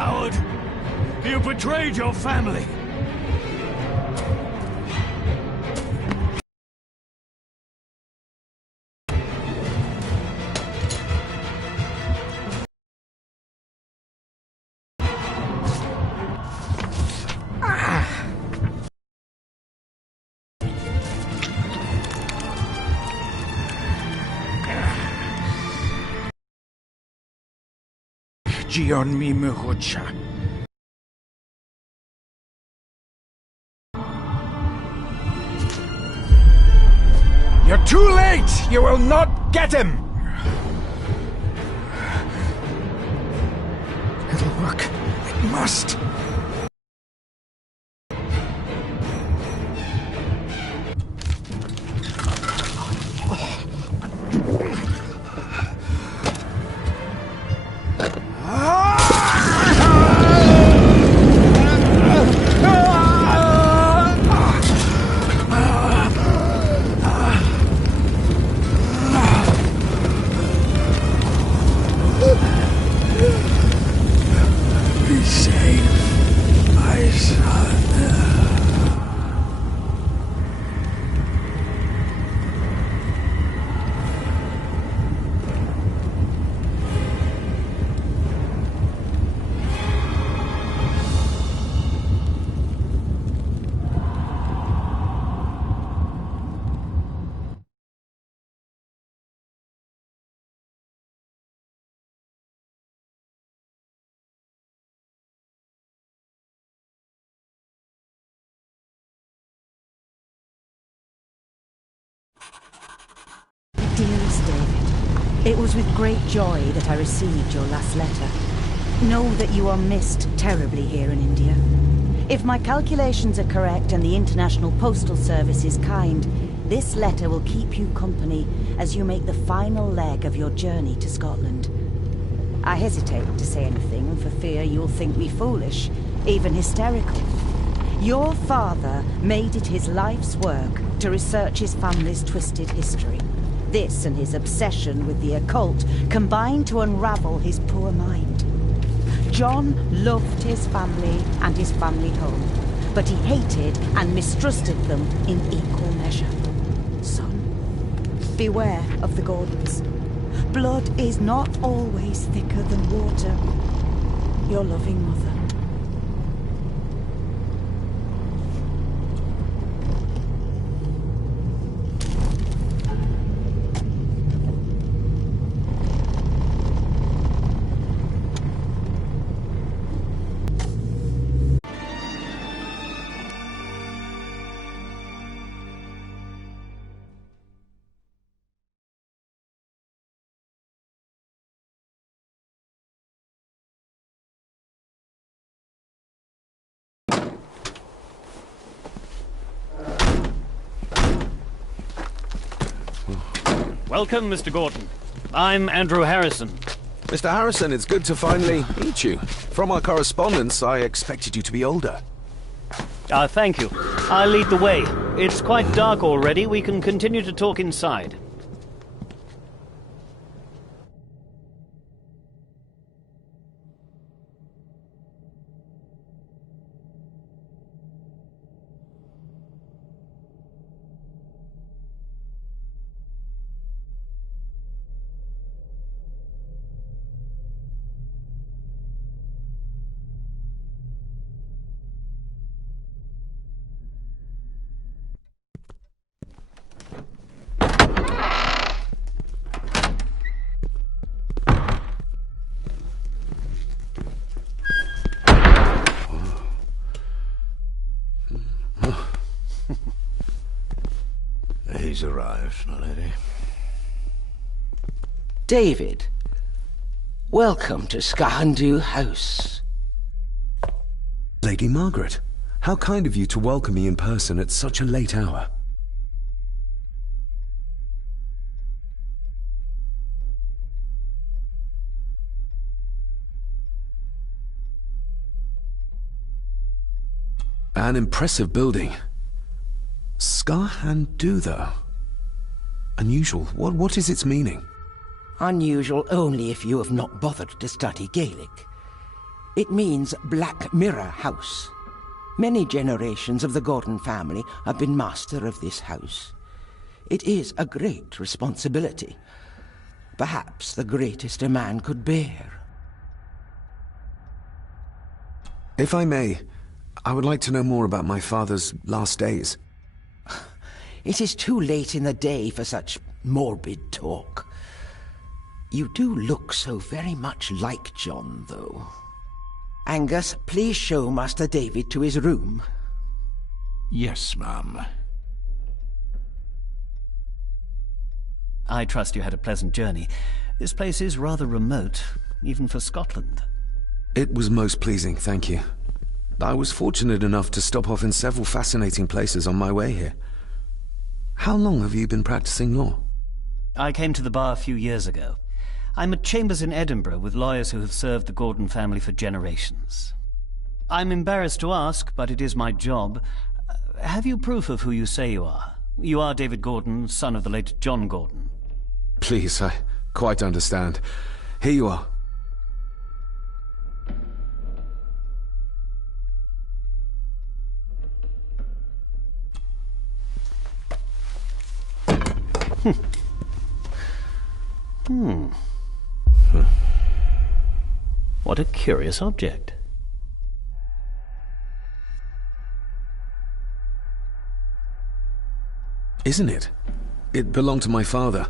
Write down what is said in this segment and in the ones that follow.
coward! You betrayed your family! Gion mi muhucha. You're too late! You will not get him! It'll work. It must. Be safe, my son. Dearest David, it was with great joy that I received your last letter. Know that you are missed terribly here in India. If my calculations are correct and the International Postal Service is kind, this letter will keep you company as you make the final leg of your journey to Scotland. I hesitate to say anything for fear you'll think me foolish, even hysterical. Your father made it his life's work to research his family's twisted history. This and his obsession with the occult combined to unravel his poor mind. John loved his family and his family home, but he hated and mistrusted them in equal measure. Son, beware of the Gordons. Blood is not always thicker than water. Your loving mother. Welcome, Mr. Gordon. I'm Andrew Harrison. Mr. Harrison, it's good to finally meet you. From our correspondence, I expected you to be older. Thank you. I'll lead the way. It's quite dark already. We can continue to talk inside. He's arrived, my lady. David, welcome to Skahandu House. Lady Margaret, how kind of you to welcome me in person at such a late hour. An impressive building. Skahandu, though. Unusual. What is its meaning? Unusual only if you have not bothered to study Gaelic. It means Black Mirror House. Many generations of the Gordon family have been master of this house. It is a great responsibility. Perhaps the greatest a man could bear. If I may, I would like to know more about my father's last days. It is too late in the day for such morbid talk. You do look so very much like John, though. Angus, please show Master David to his room. Yes, ma'am. I trust you had a pleasant journey. This place is rather remote, even for Scotland. It was most pleasing, thank you. I was fortunate enough to stop off in several fascinating places on my way here. How long have you been practicing law? I came to the bar a few years ago. I'm at chambers in Edinburgh with lawyers who have served the Gordon family for generations. I'm embarrassed to ask, but it is my job. Have you proof of who you say you are? You are David Gordon, son of the late John Gordon. Please, I quite understand. Here you are. What a curious object. Isn't it? It belonged to my father.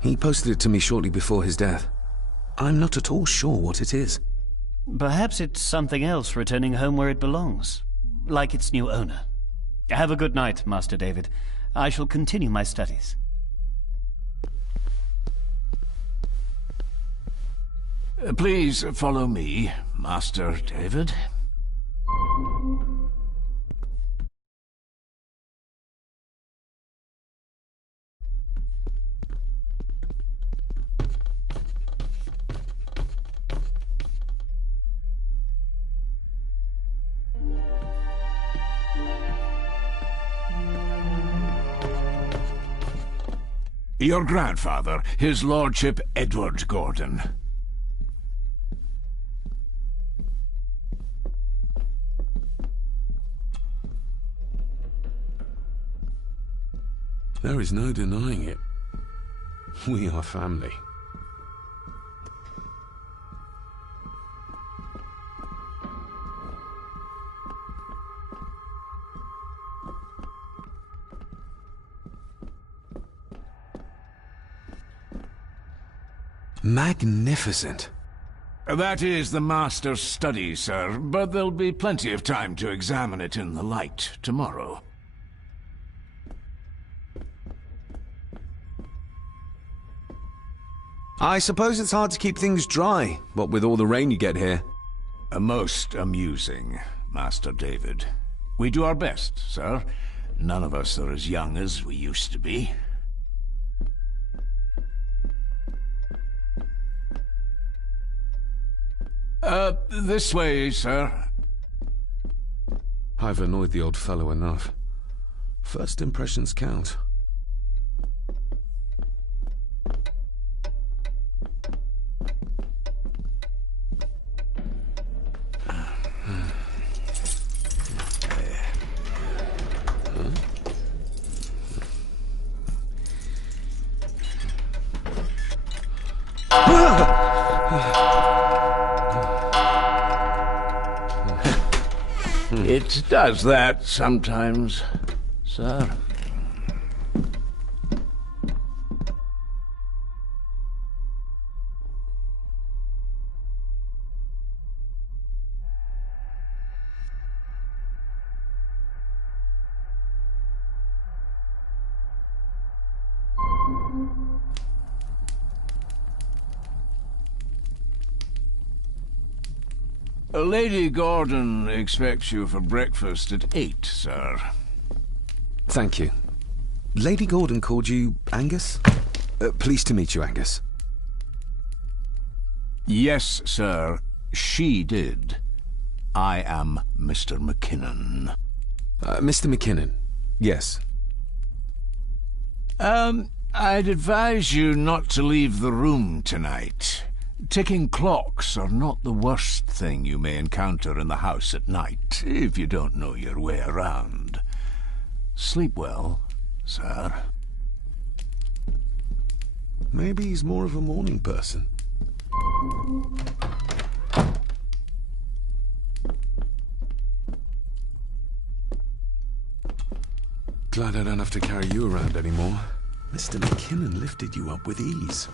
He posted it to me shortly before his death. I'm not at all sure what it is. Perhaps it's something else returning home where it belongs, like its new owner. Have a good night, Master David. I shall continue my studies. Please follow me, Master David. Your grandfather, His Lordship Edward Gordon. There is no denying it. We are family. Magnificent. That is the Master's study, sir, but there'll be plenty of time to examine it in the light tomorrow. I suppose it's hard to keep things dry, what with all the rain you get here. Most amusing, Master David. We do our best, sir. None of us are as young as we used to be. This way, sir. I've annoyed the old fellow enough. First impressions count. It does that sometimes, sir. Lady Gordon expects you for breakfast at 8, sir. Thank you. Lady Gordon called you Angus? Pleased to meet you, Angus. Yes, sir. She did. I am Mr. McKinnon. Mr. McKinnon, yes. I'd advise you not to leave the room tonight. ticking clocks are not the worst thing you may encounter in the house at night, if you don't know your way around. Sleep well, sir. Maybe he's more of a morning person. Glad I don't have to carry you around anymore. Mr. McKinnon lifted you up with ease.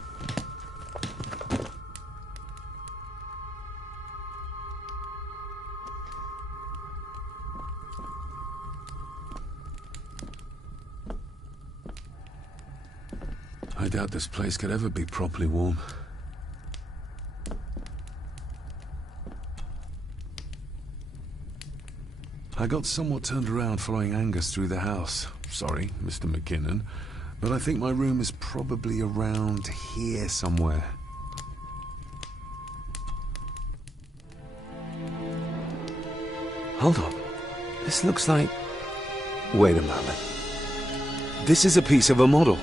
I doubt this place could ever be properly warm. I got somewhat turned around following Angus through the house. Sorry, Mr. McKinnon, but I think my room is probably around here somewhere. Hold on. This looks like... Wait a moment. This is a piece of a model.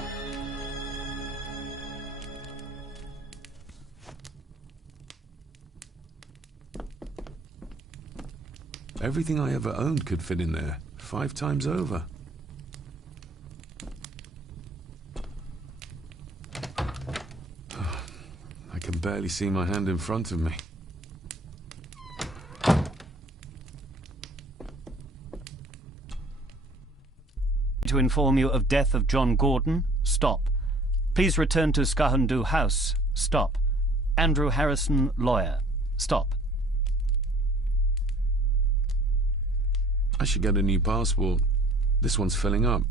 Everything I ever owned could fit in there, 5 times over. I can barely see my hand in front of me. To inform you of death of John Gordon, stop. Please return to Skahundu House, stop. Andrew Harrison, lawyer, stop. I should get a new passport. This one's filling up.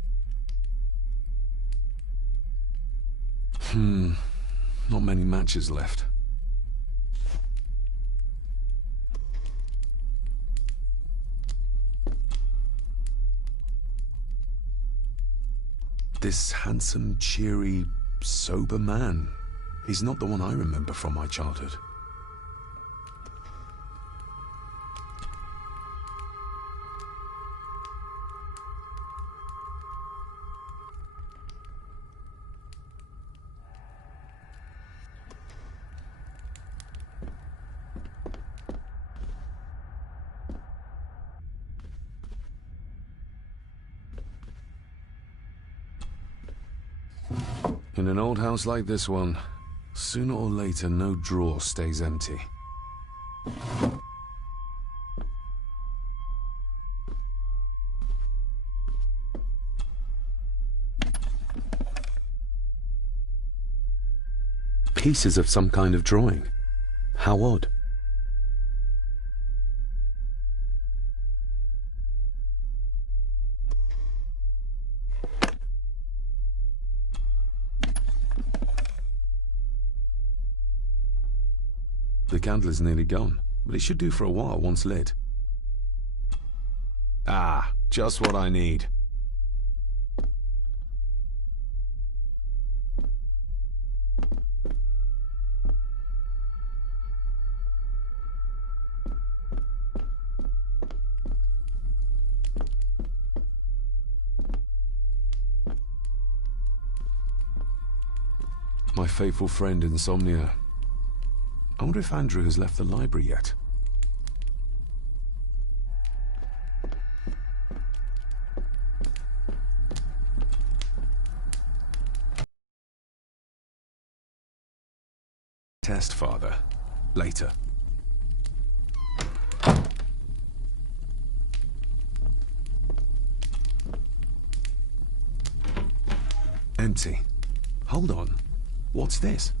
Not many matches left. This handsome, cheery, sober man. He's not the one I remember from my childhood. In an old house like this one, sooner or later no drawer stays empty. Pieces of some kind of drawing. How odd. The candle is nearly gone, but it should do for a while once lit. Ah, just what I need. My faithful friend Insomnia. I wonder if Andrew has left the library yet. Test, Father. Later. Empty. Hold on. What's this?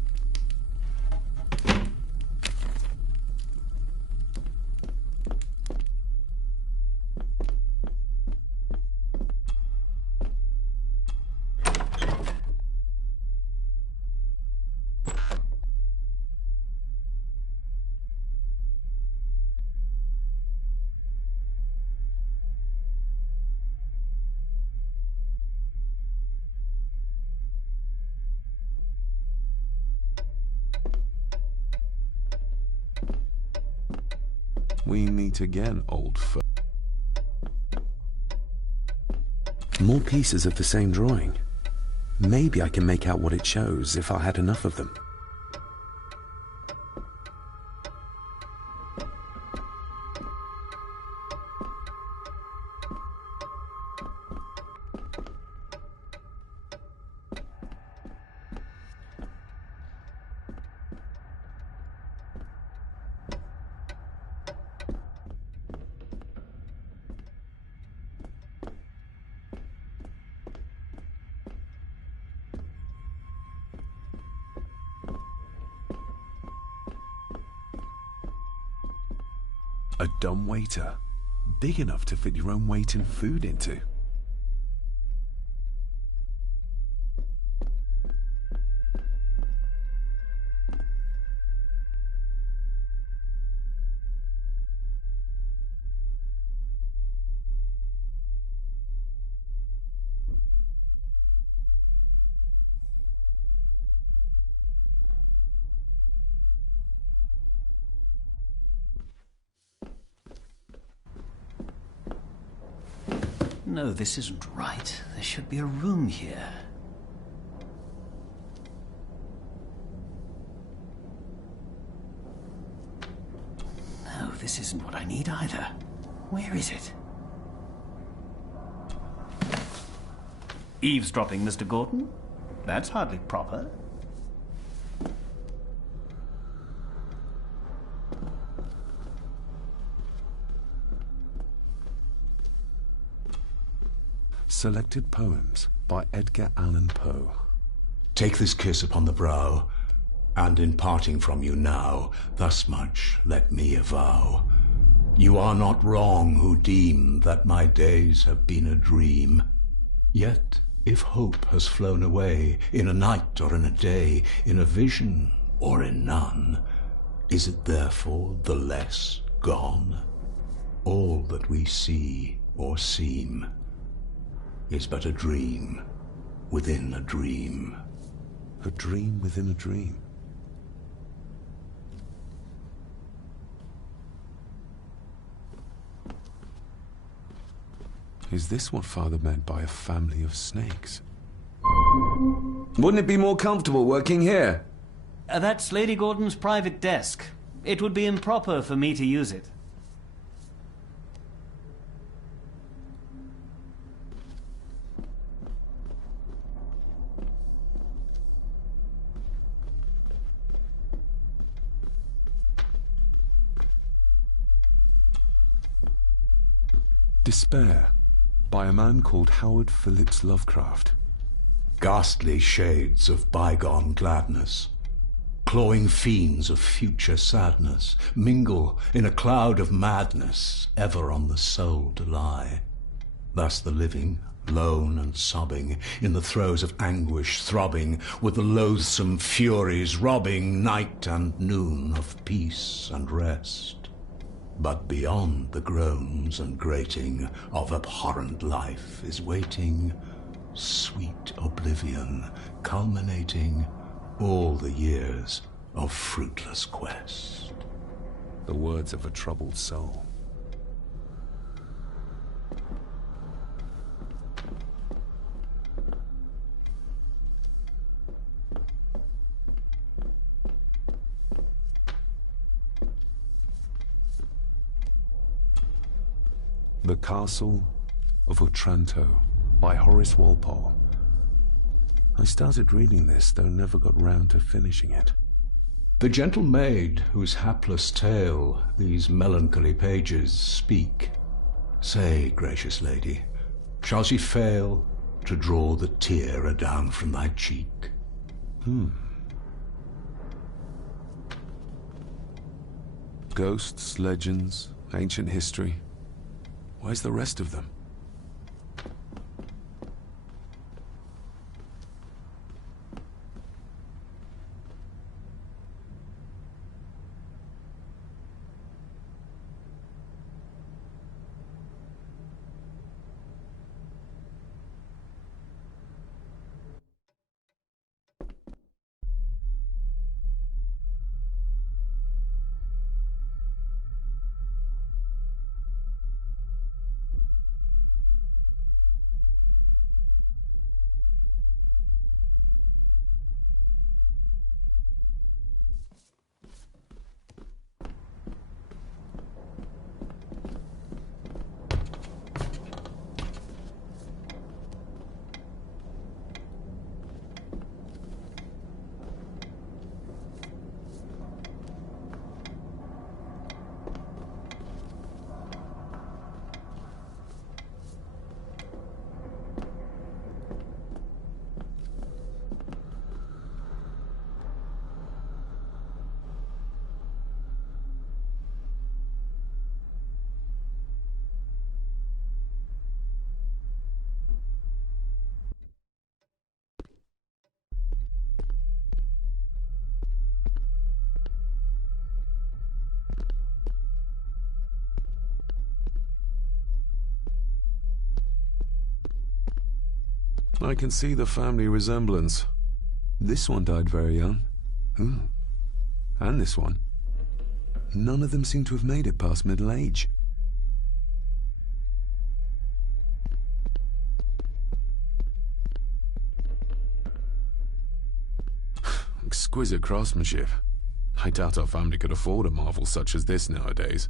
We meet again, old foe. More pieces of the same drawing. Maybe I can make out what it shows if I had enough of them. A dumbwaiter? Big enough to fit your own weight and food into. No, this isn't right. There should be a room here. No, this isn't what I need either. Where is it? Eavesdropping, Mr. Gordon? That's hardly proper. Selected Poems by Edgar Allan Poe. Take this kiss upon the brow, and in parting from you now, thus much let me avow. You are not wrong who deem that my days have been a dream. Yet, if hope has flown away, in a night or in a day, in a vision or in none, is it therefore the less gone? All that we see or seem is but a dream within a dream. A dream within a dream. Is this what Father meant by a family of snakes? Wouldn't it be more comfortable working here? That's Lady Gordon's private desk. It would be improper for me to use it. Despair, by a man called Howard Phillips Lovecraft. Ghastly shades of bygone gladness, clawing fiends of future sadness, mingle in a cloud of madness, ever on the soul to lie. Thus the living, lone and sobbing, in the throes of anguish throbbing, with the loathsome furies robbing night and noon of peace and rest. But beyond the groans and grating of abhorrent life is waiting sweet oblivion, culminating all the years of fruitless quest. The words of a troubled soul. The Castle of Otranto by Horace Walpole. I started reading this, though never got round to finishing it. The gentle maid whose hapless tale these melancholy pages speak, say, gracious lady, shall she fail to draw the tear adown from thy cheek? Ghosts, legends, ancient history. Where's the rest of them? I can see the family resemblance. This one died very young. Ooh. And this one. None of them seem to have made it past middle age. Exquisite craftsmanship. I doubt our family could afford a marvel such as this nowadays.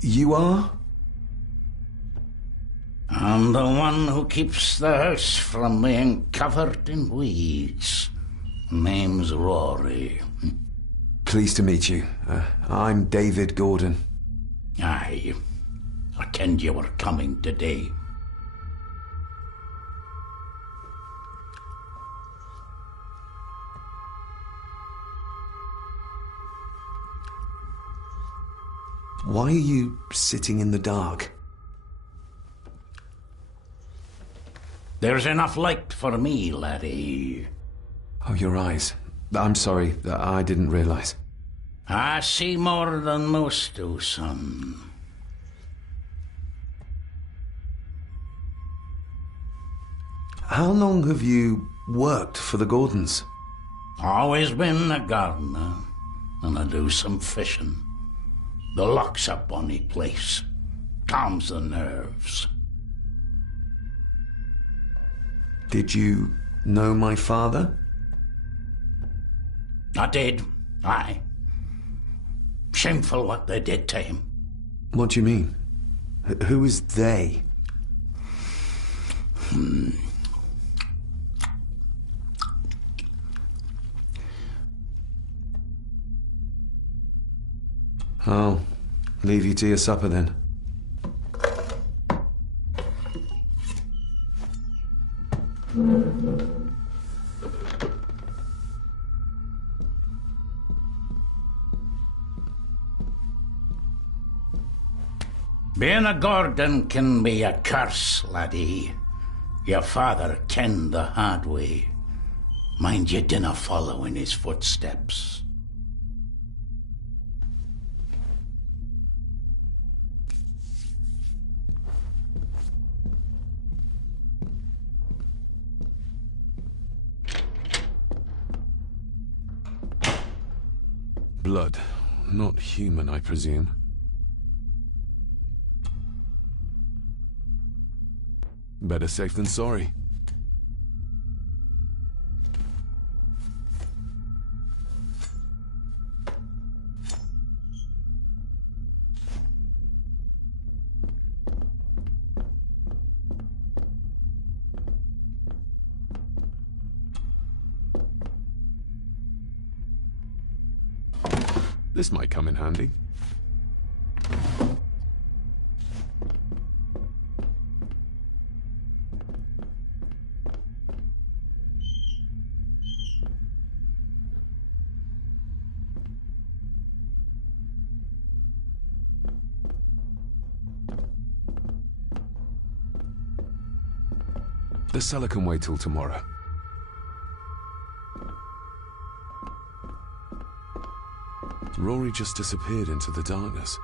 You are? I'm the one who keeps the house from being covered in weeds. Name's Rory. Pleased to meet you. I'm David Gordon. Aye. I kenned you were coming today. Why are you sitting in the dark? There's enough light for me, laddie. Oh, your eyes. I'm sorry, I didn't realize. I see more than most do, son. How long have you worked for the Gordons? Always been a gardener, and I do some fishing. The lock's a bonny place. Calms the nerves. Did you know my father? I did, aye. Shameful what they did to him. What do you mean? Who is they? I'll leave you to your supper then. Being a Gordon can be a curse, laddie. Your father kenned the hard way. Mind you dinna follow in his footsteps. Blood. Not human, I presume. Better safe than sorry. This might come in handy. The cellar can wait till tomorrow. Rory just disappeared into the darkness.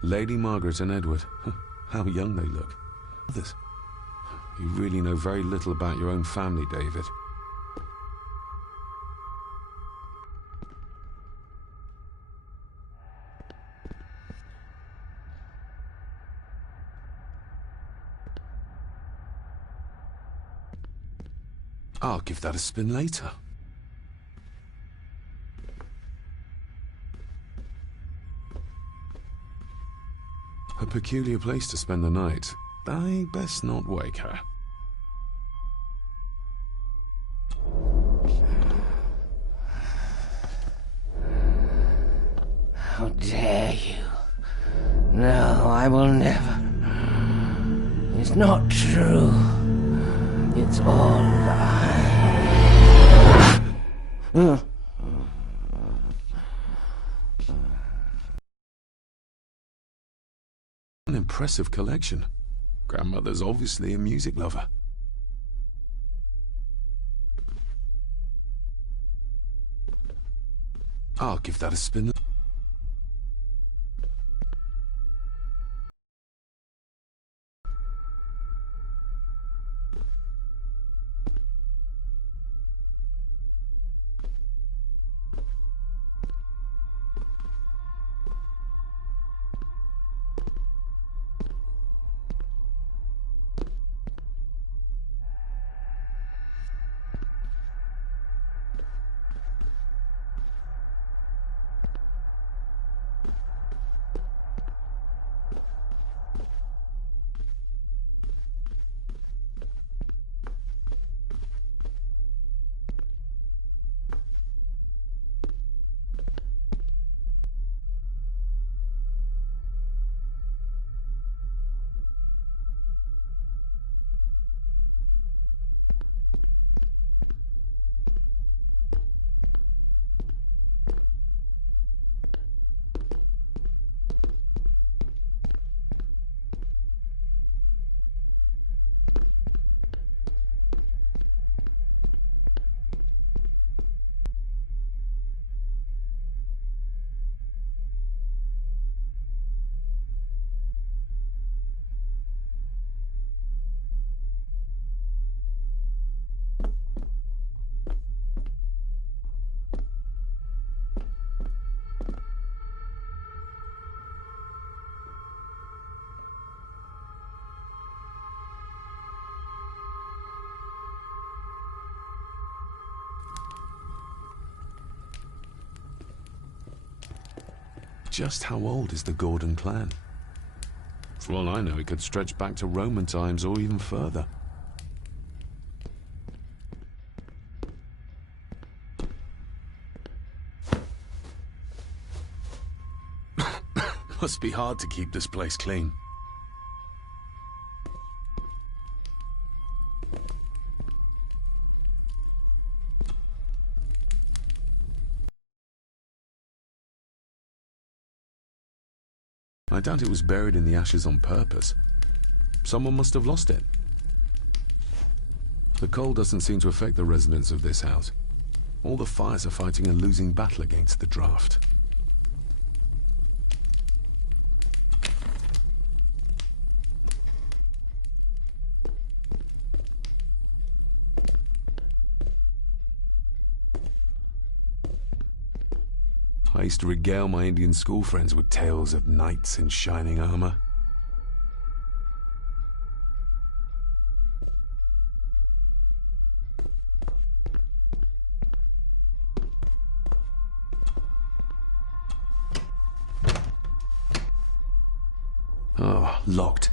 Lady Margaret and Edward. How young they look. Others. You really know very little about your own family, David. I'll give that a spin later. A peculiar place to spend the night. I best not wake her. How dare you? No, I will never. It's not true. It's all lies. An impressive collection. Grandmother's obviously a music lover. I'll give that a spin. Just how old is the Gordon clan? For all I know, it could stretch back to Roman times or even further. Must be hard to keep this place clean. I doubt it was buried in the ashes on purpose. Someone must have lost it. The cold doesn't seem to affect the residents of this house. All the fires are fighting a losing battle against the draft. I used to regale my Indian school friends with tales of knights in shining armor. Oh, locked.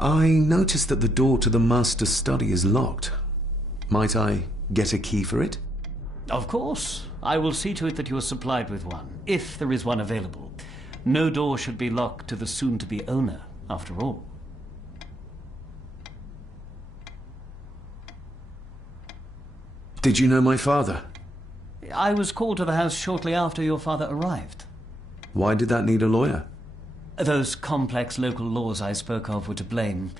I noticed that the door to the master's study is locked. Might I get a key for it? Of course. I will see to it that you are supplied with one, if there is one available. No door should be locked to the soon-to-be owner, after all. Did you know my father? I was called to the house shortly after your father arrived. Why did that need a lawyer? Those complex local laws I spoke of were to blame.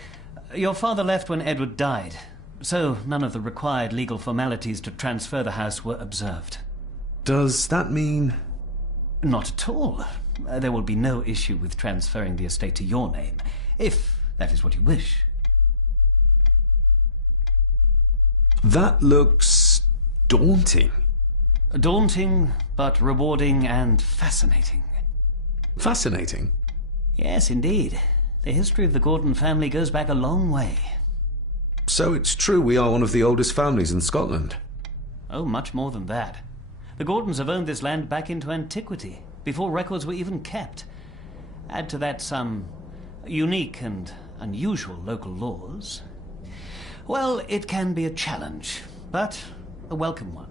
Your father left when Edward died, so none of the required legal formalities to transfer the house were observed. Does that mean... Not at all. There will be no issue with transferring the estate to your name, if that is what you wish. That looks daunting. Daunting, but rewarding and fascinating. Fascinating? Yes, indeed. The history of the Gordon family goes back a long way. So it's true we are one of the oldest families in Scotland? Oh, much more than that. The Gordons have owned this land back into antiquity, before records were even kept. Add to that some unique and unusual local laws. Well, it can be a challenge, but a welcome one.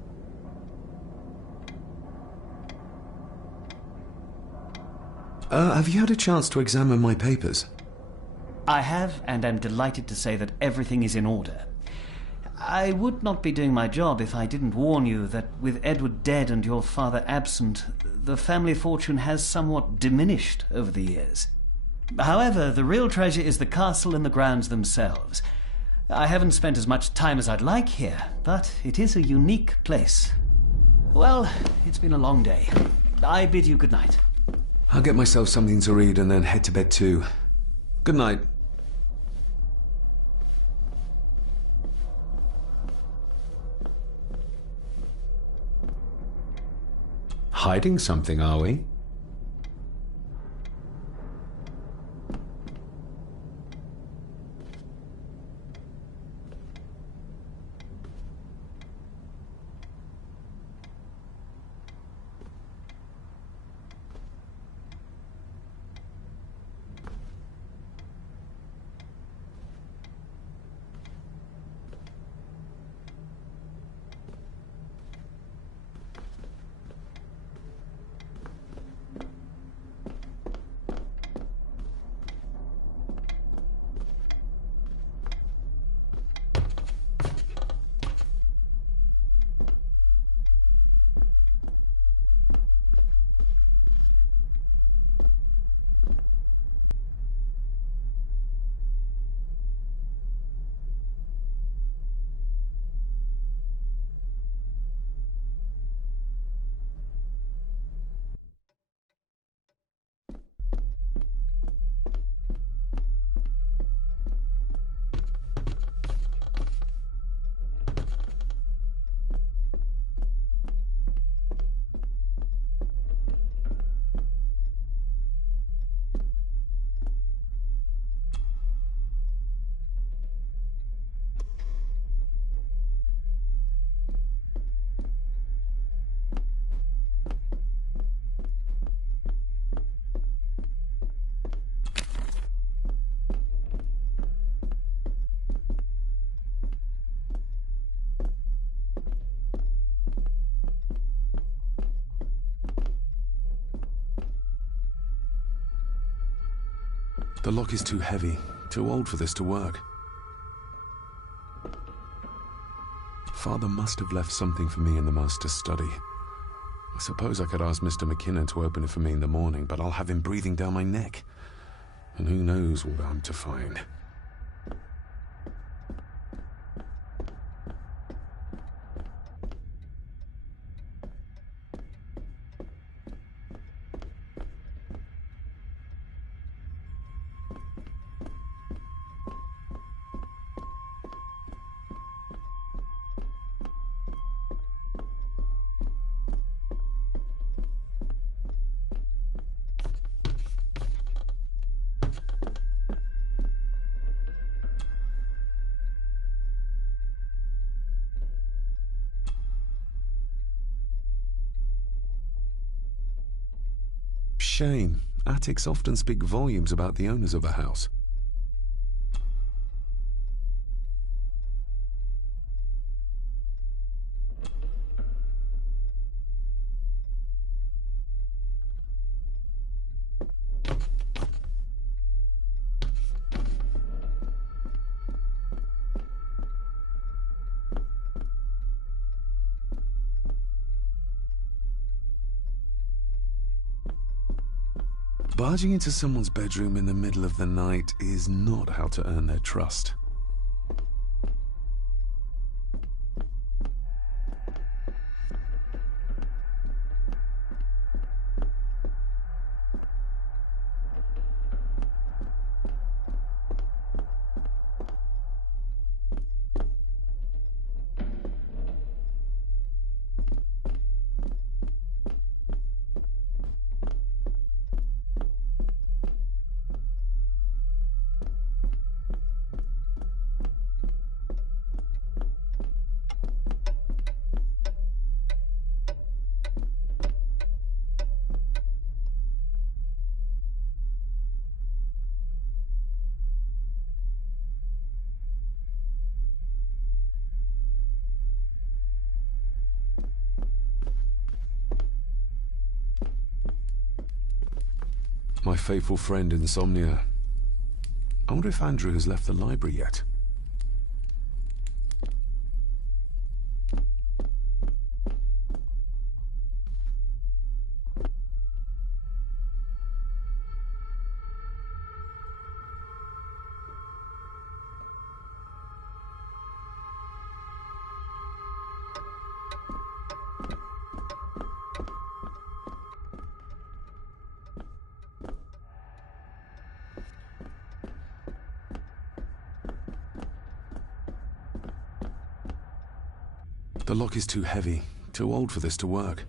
Have you had a chance to examine my papers? I have, and am delighted to say that everything is in order. I would not be doing my job if I didn't warn you that with Edward dead and your father absent, the family fortune has somewhat diminished over the years. However, the real treasure is the castle and the grounds themselves. I haven't spent as much time as I'd like here, but it is a unique place. Well, it's been a long day. I bid you good night. I'll get myself something to read and then head to bed too. Good night. Hiding something, are we? The lock is too heavy, too old for this to work. Father must have left something for me in the Master's study. I suppose I could ask Mr. McKinnon to open it for me in the morning, but I'll have him breathing down my neck. And who knows what I'm to find. Shame. Attics often speak volumes about the owners of a house. Barging into someone's bedroom in the middle of the night is not how to earn their trust. My faithful friend Insomnia. I wonder if Andrew has left the library yet. The lock is too heavy, too old for this to work.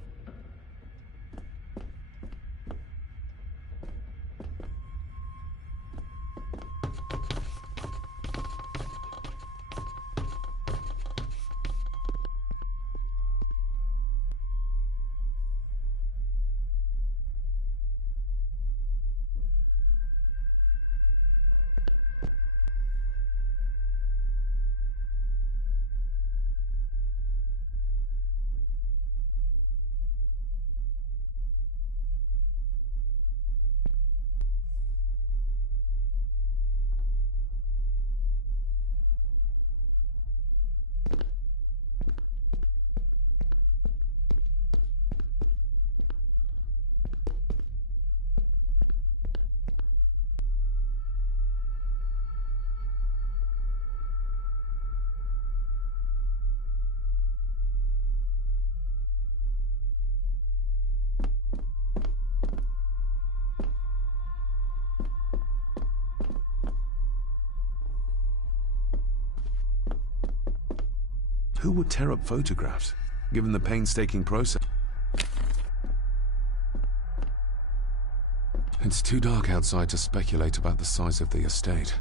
Who would tear up photographs, given the painstaking process? It's too dark outside to speculate about the size of the estate.